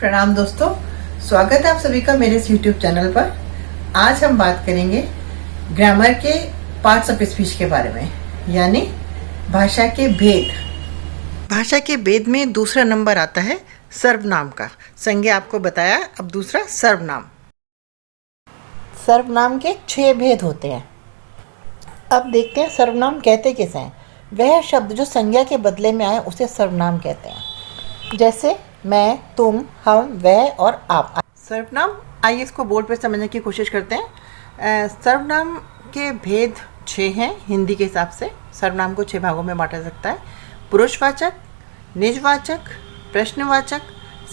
प्रणाम दोस्तों, स्वागत है आप सभी का मेरे इस YouTube चैनल पर। आज हम बात करेंगे ग्रामर के पार्ट्स ऑफ स्पीच के बारे में, यानी भाषा के भेद। भाषा के भेद में दूसरा नंबर आता है सर्वनाम का। संज्ञा आपको बताया, अब दूसरा सर्वनाम। सर्वनाम के 6 भेद होते हैं। अब देखते हैं सर्वनाम कहते किसे हैं। वह शब्द जो संज्ञा के बदले में आए उसे सर्वनाम कहते हैं। जैसे मैं, तुम, हम, वह और आप। सर्वनाम, आइए इसको बोर्ड पर समझने की कोशिश करते हैं। सर्वनाम के भेद 6 हैं हिंदी के हिसाब से। सर्वनाम को 6 भागों में बांटा सकता है। पुरुषवाचक, निजवाचक, प्रश्नवाचक,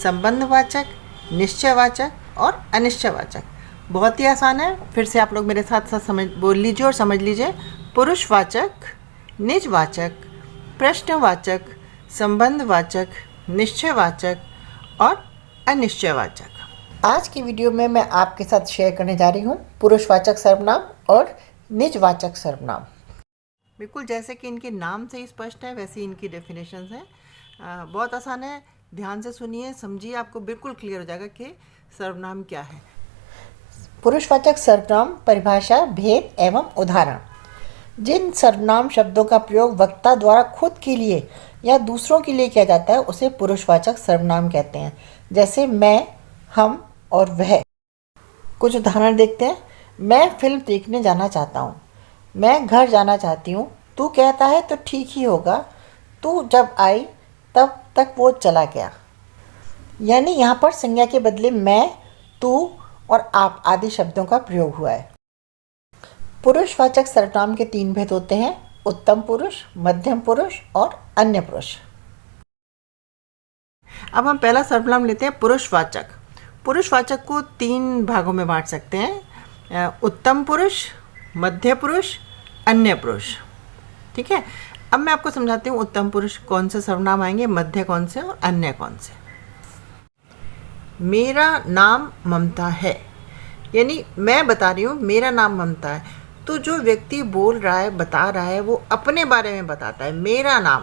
संबंधवाचक, निश्चयवाचक और अनिश्चयवाचक। बहुत ही आसान है, फिर से आप लोग मेरे साथ साथ बोल लीजिए और समझ लीजिए। पुरुषवाचक, निजवाचक, प्रश्नवाचक, संबंधवाचक, निश्चयवाचक और अनिश्चयवाचक। आज की वीडियो में मैं आपके साथ शेयर करने जा रही हूँ पुरुषवाचक सर्वनाम और निजवाचक सर्वनाम। बिल्कुल जैसे कि इनके नाम से ही स्पष्ट है, वैसे ही इनकी डेफिनेशंस हैं। बहुत आसान है, ध्यान से सुनिए, समझिए, आपको बिल्कुल क्लियर हो जाएगा कि सर्वनाम क्या है। पुरुषवाचक सर्वनाम परिभाषा, भेद एवं उदाहरण। जिन सर्वनाम शब्दों का प्रयोग वक्ता द्वारा खुद के लिए या दूसरों के लिए किया जाता है उसे पुरुषवाचक सर्वनाम कहते हैं। जैसे मैं, हम और वह। कुछ उदाहरण देखते हैं। मैं फिल्म देखने जाना चाहता हूँ। मैं घर जाना चाहती हूँ। तू कहता है तो ठीक ही होगा। तू जब आई तब तक वो चला गया। यानी यहाँ पर संज्ञा के बदले मैं, तू और आप आदि शब्दों का प्रयोग हुआ है। पुरुषवाचक सर्वनाम के 3 भेद होते हैं: उत्तम पुरुष, मध्यम पुरुष और अन्य पुरुष। अब हम पहला सर्वनाम लेते हैं पुरुषवाचक। पुरुषवाचक को 3 भागों में बांट सकते हैं: उत्तम पुरुष, मध्य पुरुष, अन्य पुरुष। ठीक है, अब मैं आपको समझाती हूँ उत्तम पुरुष कौन से सर्वनाम आएंगे, मध्य कौन से और अन्य कौन से। मेरा नाम ममता है, यानी मैं बता रही हूँ मेरा नाम ममता है। तो जो व्यक्ति बोल रहा है, बता रहा है, वो अपने बारे में बताता है। मेरा नाम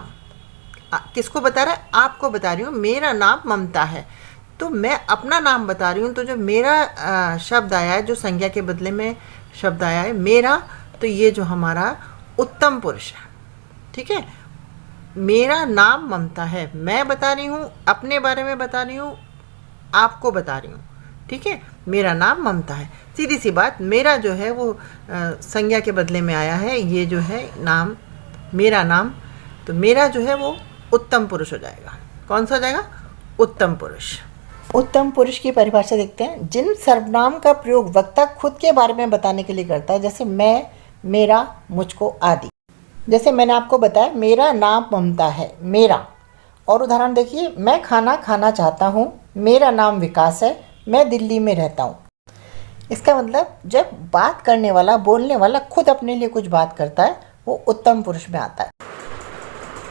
किसको बता रहा है? आपको बता रही हूँ मेरा नाम ममता है। तो मैं अपना नाम बता रही हूँ, तो जो मेरा शब्द आया है, जो संज्ञा के बदले में शब्द आया है मेरा, तो ये जो हमारा उत्तम पुरुष है। ठीक है, मेरा नाम ममता है, मैं बता रही हूँ, अपने बारे में बता रही हूँ, आपको बता रही हूँ। ठीक है, मेरा नाम ममता है। सीधी सी बात, मेरा जो है वो संज्ञा के बदले में आया है। ये जो है नाम, मेरा नाम, तो मेरा जो है वो उत्तम पुरुष हो जाएगा। कौन सा हो जाएगा? उत्तम पुरुष। उत्तम पुरुष की परिभाषा देखते हैं। जिन सर्वनाम का प्रयोग वक्ता खुद के बारे में बताने के लिए करता है, जैसे मैं, मेरा, मुझको आदि। जैसे मैंने आपको बताया मेरा नाम ममता है, मेरा। और उदाहरण देखिए, मैं खाना खाना चाहता हूँ, मेरा नाम विकास है, मैं दिल्ली में रहता हूँ। इसका मतलब जब बात करने वाला, बोलने वाला खुद अपने लिए कुछ बात करता है, वो उत्तम पुरुष में आता है।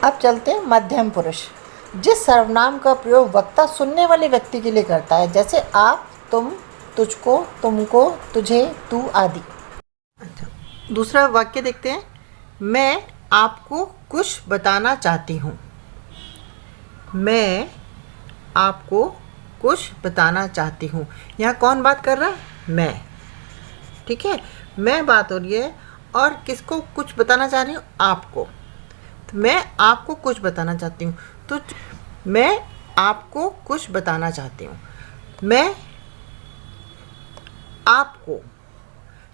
अब चलते हैं मध्यम पुरुष। जिस सर्वनाम का प्रयोग वक्ता सुनने वाले व्यक्ति के लिए करता है, जैसे आप, तुम, तुझको, तुमको, तुझे, तू आदि। अच्छा, दूसरा वाक्य देखते हैं। मैं आपको कुछ बताना चाहती हूँ। मैं आपको कुछ बताना चाहती हूँ। यहाँ कौन बात कर रहा है? मैं। ठीक है, मैं बात हो रही है और किसको कुछ बताना चाह रही हूँ? आपको। तो मैं आपको कुछ बताना चाहती हूँ, तो मैं आपको कुछ बताना चाहती हूँ। मैं आपको,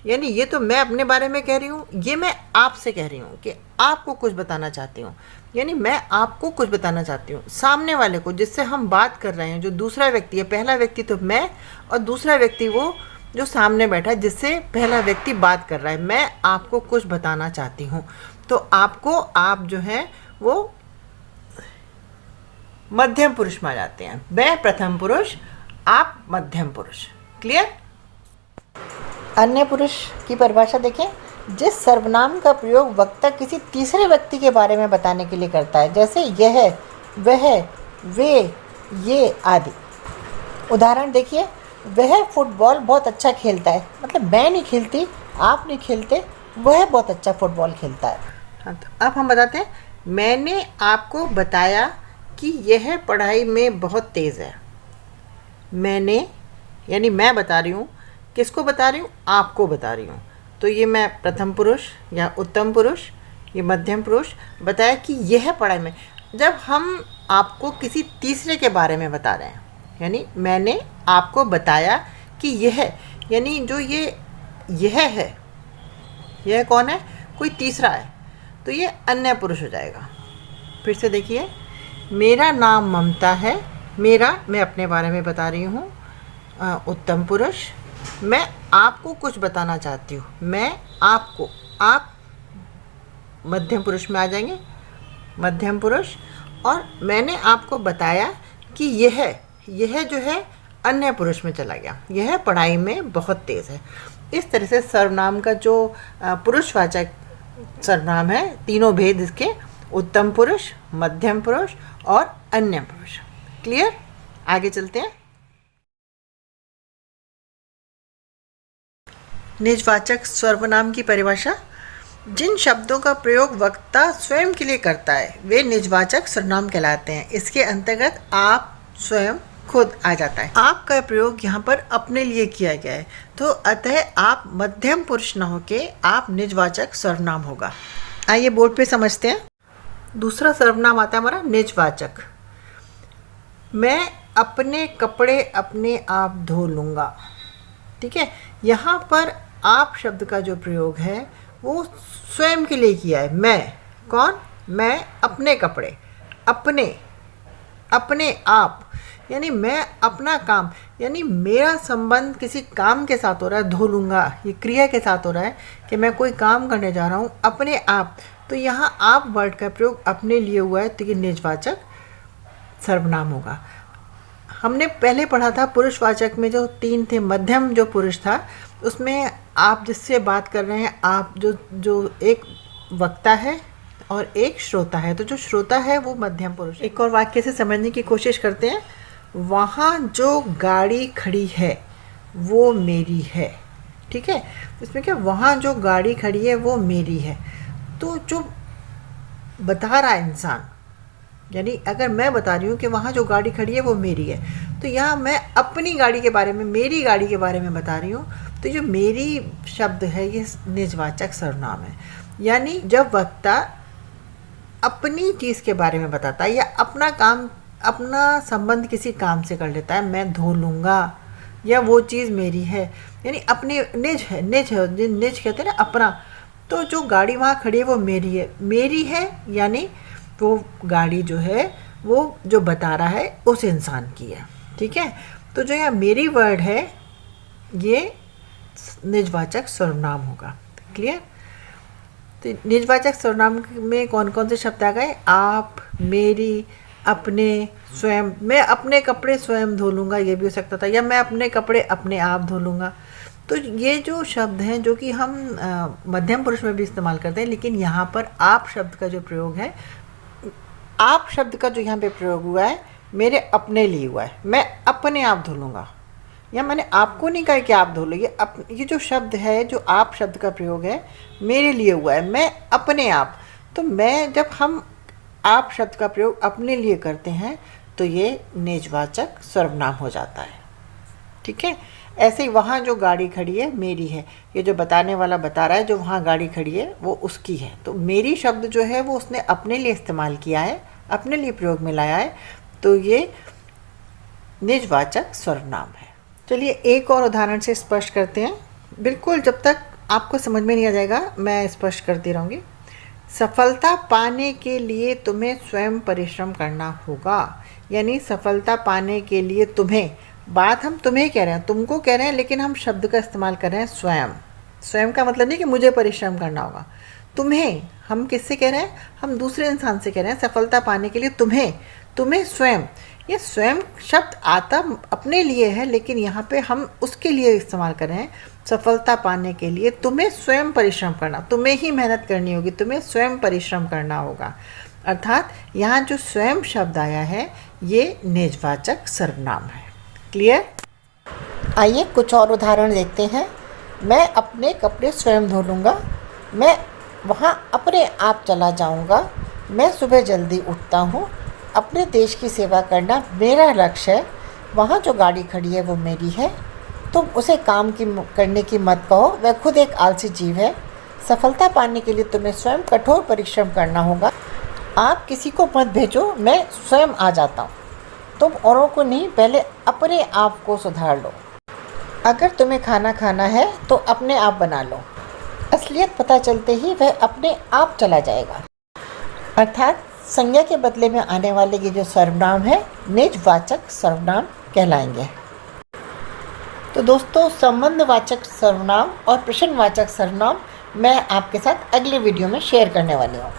यानी ये तो मैं अपने बारे में कह रही हूँ, ये मैं आपसे कह रही हूँ कि आपको कुछ बताना चाहती हूँ। यानी मैं आपको कुछ बताना चाहती हूँ। सामने वाले को, जिससे हम बात कर रहे हैं, जो दूसरा व्यक्ति है, पहला व्यक्ति तो मैं और दूसरा व्यक्ति वो जो सामने बैठा है, जिससे पहला व्यक्ति बात कर रहा है। मैं आपको कुछ बताना चाहती हूँ। तो आपको, आप जो है वो मध्यम पुरुष में आ जाते हैं। मैं प्रथम पुरुष, आप मध्यम पुरुष। क्लियर? अन्य पुरुष की परिभाषा देखें। जिस सर्वनाम का प्रयोग वक्ता किसी तीसरे व्यक्ति के बारे में बताने के लिए करता है, जैसे यह, वह, वे, ये आदि। उदाहरण देखिए, वह फुटबॉल बहुत अच्छा खेलता है। मतलब मैं नहीं खेलती, आप नहीं खेलते, वह बहुत अच्छा फुटबॉल खेलता है। हाँ, तो अब हम बताते हैं, मैंने आपको बताया कि यह पढ़ाई में बहुत तेज़ है। मैंने, यानी मैं बता रही हूँ, किसको बता रही हूँ? आपको बता रही हूँ। तो ये मैं प्रथम पुरुष या उत्तम पुरुष, ये मध्यम पुरुष बताया कि यह पढ़ाई में। जब हम आपको किसी तीसरे के बारे में बता रहे हैं, यानी मैंने आपको बताया कि यह, यानी जो यह है, यह कौन है? कोई तीसरा है, तो ये अन्य पुरुष हो जाएगा। फिर से देखिए, मेरा नाम ममता है, मेरा, मैं अपने बारे में बता रही हूँ, उत्तम पुरुष। मैं आपको कुछ बताना चाहती हूँ, मैं आपको, आप मध्यम पुरुष में आ जाएंगे, मध्यम पुरुष। और मैंने आपको बताया कि यह जो है अन्य पुरुष में चला गया, यह पढ़ाई में बहुत तेज़ है। इस तरह से सर्वनाम का जो पुरुषवाचक सर्वनाम है, तीनों भेद इसके, उत्तम पुरुष, मध्यम पुरुष और अन्य पुरुष। क्लियर? आगे चलते हैं। निजवाचक सर्वनाम की परिभाषा। जिन शब्दों का प्रयोग वक्ता स्वयं के लिए करता है वे निजवाचक सर्वनाम कहलाते हैं। इसके अंतर्गत आप, स्वयं, खुद आ जाता है। आप का प्रयोग यहाँ पर अपने लिए किया गया है, तो अतः आप मध्यम पुरुष न होके आप निजवाचक सर्वनाम होगा। आइए बोर्ड पे समझते हैं। दूसरा सर्वनाम आता है हमारा निजवाचक। मैं अपने कपड़े अपने आप धो लूँगा। ठीक है, यहाँ पर आप शब्द का जो प्रयोग है वो स्वयं के लिए किया है। मैं, कौन? मैं अपने कपड़े, अपने आप, यानी मैं अपना काम, यानी मेरा संबंध किसी काम के साथ हो रहा है। धो लूँगा ये क्रिया के साथ हो रहा है कि मैं कोई काम करने जा रहा हूँ अपने आप। तो यहाँ आप वर्ड का प्रयोग अपने लिए हुआ है, तो ये निजवाचक सर्वनाम होगा। हमने पहले पढ़ा था पुरुषवाचक में जो 3 थे, मध्यम जो पुरुष था उसमें आप जिससे बात कर रहे हैं, आप जो एक वक्ता है और एक श्रोता है, तो जो श्रोता है वो मध्यम पुरुष। एक और वाक्य से समझने की कोशिश करते हैं। वहाँ जो गाड़ी खड़ी है वो मेरी है। ठीक है, इसमें क्या, वहाँ जो गाड़ी खड़ी है वो मेरी है। तो जो बता रहा है इंसान, यानी अगर मैं बता रही हूँ कि वहाँ जो गाड़ी खड़ी है वो मेरी है, तो यहाँ मैं अपनी गाड़ी के बारे में, मेरी गाड़ी के बारे में बता रही हूँ। तो जो मेरी शब्द है ये निजवाचक सर्वनाम है। यानी जब वक्ता अपनी चीज़ के बारे में बताता है या अपना काम, अपना संबंध किसी काम से कर लेता है, मैं धो लूँगा या वो चीज़ मेरी है, यानी अपने निज है, निज कहते हैं ना, अपना। तो जो गाड़ी वहाँ खड़ी है वो मेरी है, यानी वो गाड़ी जो है वो जो बता रहा है उस इंसान की है। ठीक है, तो जो यहाँ मेरी वर्ड है ये निजवाचक सर्वनाम होगा। क्लियर? तो निजवाचक सर्वनाम में कौन कौन से शब्द आ गए? आप, मेरी, अपने, स्वयं। मैं अपने कपड़े स्वयं धो लूँगा, ये भी हो सकता था, या मैं अपने कपड़े अपने आप धो लूँगा। तो ये जो शब्द हैं जो कि हम मध्यम पुरुष में भी इस्तेमाल करते हैं, लेकिन यहाँ पर आप शब्द का जो प्रयोग है, आप शब्द का जो यहाँ पे प्रयोग हुआ है मेरे अपने लिए हुआ है। मैं अपने आप धो लूँगा, या मैंने आपको नहीं कहा कि आप धो लो। ये जो शब्द है, जो आप शब्द का प्रयोग है, मेरे लिए हुआ है, मैं अपने आप। तो मैं, जब हम आप शब्द का प्रयोग अपने लिए करते हैं तो ये निजवाचक सर्वनाम हो जाता है। ठीक है, ऐसे ही वहाँ जो गाड़ी खड़ी है मेरी है, ये जो बताने वाला बता रहा है जो वहाँ गाड़ी खड़ी है वो उसकी है। तो मेरी शब्द जो है वो उसने अपने लिए इस्तेमाल किया है, अपने लिए प्रयोग में लाया है, तो ये निजवाचक सर्वनाम है। चलिए एक और उदाहरण से स्पष्ट करते हैं। बिल्कुल जब तक आपको समझ में नहीं आ जाएगा मैं स्पष्ट करती रहूँगी। सफलता पाने के लिए तुम्हें स्वयं परिश्रम करना होगा, यानी सफलता पाने के लिए तुम्हें, बात हम तुम्हें कह रहे हैं, तुमको कह रहे हैं, लेकिन हम शब्द का इस्तेमाल कर रहे हैं स्वयं। स्वयं का मतलब नहीं कि मुझे परिश्रम करना होगा, तुम्हें। हम किससे कह रहे हैं? हम दूसरे इंसान से कह रहे हैं सफलता पाने के लिए तुम्हें स्वयं। ये स्वयं शब्द आता अपने लिए है, लेकिन यहाँ पे हम उसके लिए इस्तेमाल कर रहे हैं। सफलता पाने के लिए तुम्हें स्वयं परिश्रम करना, तुम्हें ही मेहनत करनी होगी, तुम्हें स्वयं परिश्रम करना होगा। अर्थात यहाँ जो स्वयं शब्द आया है ये निजवाचक सर्वनाम है। क्लियर? आइए कुछ और उदाहरण देखते हैं। मैं अपने कपड़े स्वयं धो लूँगा, मैं वहाँ अपने आप चला जाऊँगा, मैं सुबह जल्दी उठता हूँ, अपने देश की सेवा करना मेरा लक्ष्य है, वहाँ जो गाड़ी खड़ी है वो मेरी है। तुम उसे काम की करने की मत कहो, वह खुद एक आलसी जीव है। सफलता पाने के लिए तुम्हें स्वयं कठोर परिश्रम करना होगा। आप किसी को मत भेजो, मैं स्वयं आ जाता हूँ। तुम औरों को नहीं, पहले अपने आप को सुधार लो। अगर तुम्हें खाना खाना है तो अपने आप बना लो। असलियत पता चलते ही वह अपने आप चला जाएगा। अर्थात संज्ञा के बदले में आने वाले ये जो सर्वनाम है, निजवाचक सर्वनाम कहलाएंगे। तो दोस्तों, संबंधवाचक सर्वनाम और प्रश्नवाचक सर्वनाम मैं आपके साथ अगले वीडियो में शेयर करने वाली हूँ।